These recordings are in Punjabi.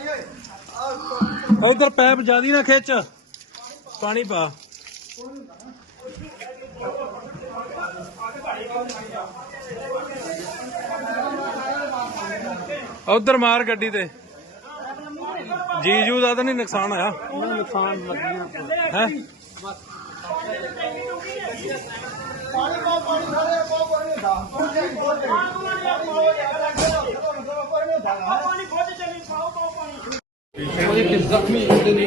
ਇੱਧਰ ਪੈਪ ਜਿਆਦੀ ਨਾ ਖਿੱਚ ਪਾਣੀ ਪਾ ਉਧਰ ਮਾਰ ਗੱਡੀ ਤੇ ਜੀਜੂ ਦਾ ਤਾਂ ਨਹੀਂ ਨੁਕਸਾਨ ਆਇਆ ਨੁਕਸਾਨ ਲੱਗਿਆ ਹੈ ਪਾਣੀ ਪਾ ਪਾਣੀ ਖੜੇ ਪਾ ਪਾਣੀ ਦਾ ਇੱਕ ਜ਼ਖਮੀ ਹੁੰਦੇ ਨੇ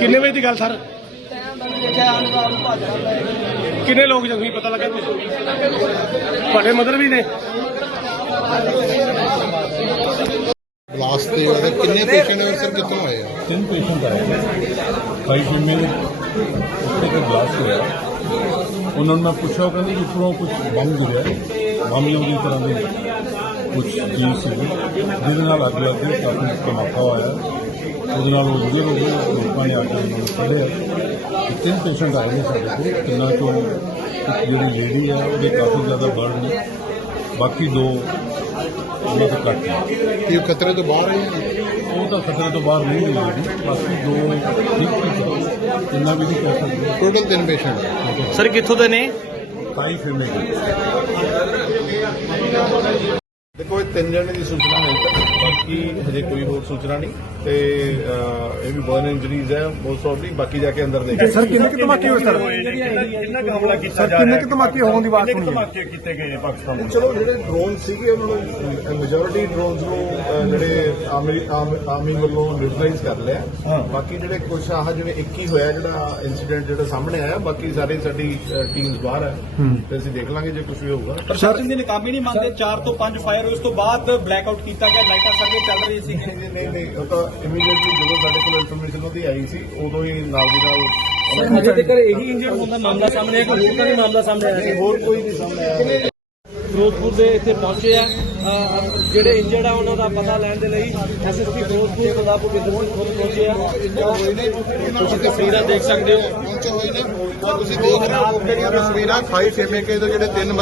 ਕਿੰਨੇ ਵਜੇ ਦੀ ਗੱਲ ਸਰ ਟਾਈਮ ਦਾ ਦੇਖਿਆ ਆਨ ਦਾ ਭਾਜਾ ਲੈ ਕਿੰਨੇ ਲੋਕ ਜਖਮੀ ਪਤਾ ਲੱਗਿਆ ਤੁਹਾਡੇ ਮਦਰ ਵੀ ਨੇ ਵਾਸਤੇ ਉਹਦੇ ਕਿੰਨੇ ਪੇਸ਼ੈਂਟ ਨੇ ਸਰ ਕਿੱਥੋਂ ਆਏ ਆ ਤਿੰਨ ਪੇਸ਼ੈਂਟ ਆਏ ਨੇ ਭਾਈ ਜੀ ਮੇਰੇ ਉੱਤੇ ਕੋ ਬਲਾਸ ਹੋਇਆ ਉਹਨਾਂ ਨੂੰ ਮੈਂ ਪੁੱਛਿਆ ਕਹਿੰਦੇ ਕਿ ਕੁਝ ਬੰਦ ਗਿਆ ਮਾਮੀਆਂ ਦੀ ਤਰ੍ਹਾਂ ਦੇ ਕੁਝ ਜੀ ਸੀ ਜਿਹਦੇ ਨਾਲ ਅੱਗ ਲੱਗ ਗਈ ਸਾਡੇ ਆਇਆ ਉਹਦੇ ਨਾਲ ਉਹ ਜਿਹੜੇ ਲੋਕ ਲੋਕਾਂ ਆ ਕੇ ਉਹਨਾਂ ਨੂੰ ਪੜਿਆ ਤਿੰਨ ਪੇਸ਼ੈਂਟ ਆਏ ਨੇ ਸਾਡੇ ਕੋਲ ਕਿੰਨਾ ਤੋਂ ਜਿਹੜੀ ਲੇਡੀ ਆ ਉਹਦੇ ਕਾਫੀ ਜ਼ਿਆਦਾ ਬਰਡ ਨੇ ਬਾਕੀ ਦੋ ਉਹਨਾਂ ਦੇ ਕੱਟ ਇਹ ਖਤਰੇ ਤੋਂ ਬਾਹਰ ਹੈ ਉਹ ਤਾਂ ਖਤਰੇ ਤੋਂ ਬਾਹਰ ਨਹੀਂ ਰਹੀ ਜੀ ਬਾਕੀ ਦੋ ਜਿੰਨਾ ਵੀ ਕਰ ਟੋਟਲ ਤਿੰਨ ਪੇਸ਼ੈਂਟ ਸਰ ਕਿੱਥੋਂ ਦੇ ਨੇ ਕਾਈ ਫੇਮੇ ਦੇਖੋ ਇਹ ਤਿੰਨ ਜਣੇ ਦੀ ਸੂਚਨਾ ਹੈ ਬਾਕੀ ਹਜੇ ਕੋਈ ਹੋਰ ਸੂਚਨਾ ਨਹੀਂ ਤੇ ਇਹ ਵੀ ਬਰਨ ਇੰਜਰੀਜ਼ ਹੈ ਮੋਸਟ ਆਫਲੀ ਬਾਕੀ ਜਾ ਕੇ ਅੰਦਰ ਨਹੀਂ ਸਰ ਕਿੰਨੇ ਕਿ ਧਮਾਕੇ ਹੋਏ ਸਰ ਕਿੰਨਾ ਹਮਲਾ ਕੀਤਾ ਜਾ ਰਿਹਾ ਕਿੰਨੇ ਕਿ ਧਮਾਕੇ ਹੋਣ ਦੀ ਬਾਤ ਨਹੀਂ ਕਿੰਨੇ ਧਮਾਕੇ ਕੀਤੇ ਗਏ ਪਾਕਿਸਤਾਨ ਵਿੱਚ ਚਲੋ ਜਿਹੜੇ ਡਰੋਨ ਸੀਗੇ ਉਹਨਾਂ ਨੂੰ ਮੈਜੋਰਿਟੀ ਡਰੋਨਸ ਨੂੰ ਜਿਹੜੇ ਆਰਮੀ ਵੱਲੋਂ ਨਿਊਟਰਲਾਈਜ਼ ਕਰ ਲਿਆ ਬਾਕੀ ਜਿਹੜੇ ਕੁਝ ਆਹ ਜਿਵੇਂ ਇੱਕ ਹੀ ਹੋਇਆ ਜਿਹੜਾ ਇਨਸੀਡੈਂਟ ਜਿਹੜਾ ਸਾਹਮਣੇ ਆਇਆ ਬਾਕੀ ਸਾਰੇ ਸਾਡੀ ਟੀਮਸ ਬਾਹਰ ਹੈ ਤੇ ਅਸੀਂ ਦੇਖ ਲਾਂਗੇ ਜੇ ਕੁਝ ਵੀ ਹੋਊਗਾ ਪ੍ਰਸ਼ਾਸਨ ਦੀ ਨਕਾਮੀ ਨਹੀਂ ਮੰਨਦੇ 4 ਤੋਂ 5 ਫਾਇਰ ਉਸ ਤੋਂ ਬਾਅਦ ਬਲੈਕ ਆਊਟ ਕੀਤਾ ਗਿਆ ਲਾਈਟਾਂ ਸਾਡੇ ਚੱਲ ਰਹੀ ਸੀ ਨਹੀਂ ਨਹੀਂ ਉਹ ਤਾਂ ਇਮੀਡੀਏਟਲੀ ਜਦੋਂ ਸਾਡੇ ਕੋਲ ਇਨਫੋਰਮੇਸ਼ਨ ਉਹਦੀ ਆਈ ਸੀ ਉਦੋਂ ਹੀ ਨਾਲ ਦੀ ਨਾਲ ਅਜੇ ਤੱਕ ਇਹੀ ਇੰਜਨ ਹੁੰਦਾ ਮਾਮਲਾ ਸਾਹਮਣੇ ਇੱਕ ਹੋਰ ਦਾ ਮਾਮਲਾ ਸਾਹਮਣੇ ਆਇਆ ਹੋਰ ਕੋਈ ਨਹੀਂ ਸਾਹਮਣੇ ਆਇਆ ਫਿਰੋਦਪੁਰ ਦੇ ਇੱਥੇ ਪਹੁੰਚੇ ਆ ਜਿਹੜੇ ਇੰਜਰਡ ਆ ਉਹਨਾਂ ਦਾ ਪਤਾ ਲੈਣ ਦੇ ਲਈ ਐਸਐਸਪੀ ਫਿਰੋਦਪੁਰ ਕੋਲਾਪੁਰ ਦੇ ਦੋਨੋਂ ਫੋਨ ਪਹੁੰਚੇ ਆ ਤੁਸੀਂ ਤਸਵੀਰਾਂ ਦੇਖ ਸਕਦੇ ਹੋ ਪਹੁੰਚੇ ਹੋਏ ਨੇ ਤੁਸੀਂ ਦੇਖ ਰਹੇ ਹੋ ਤਸਵੀਰਾਂ ਖਾਈ ਸੇਮੇ ਕੇ ਜਿਹੜੇ ਤਿੰਨ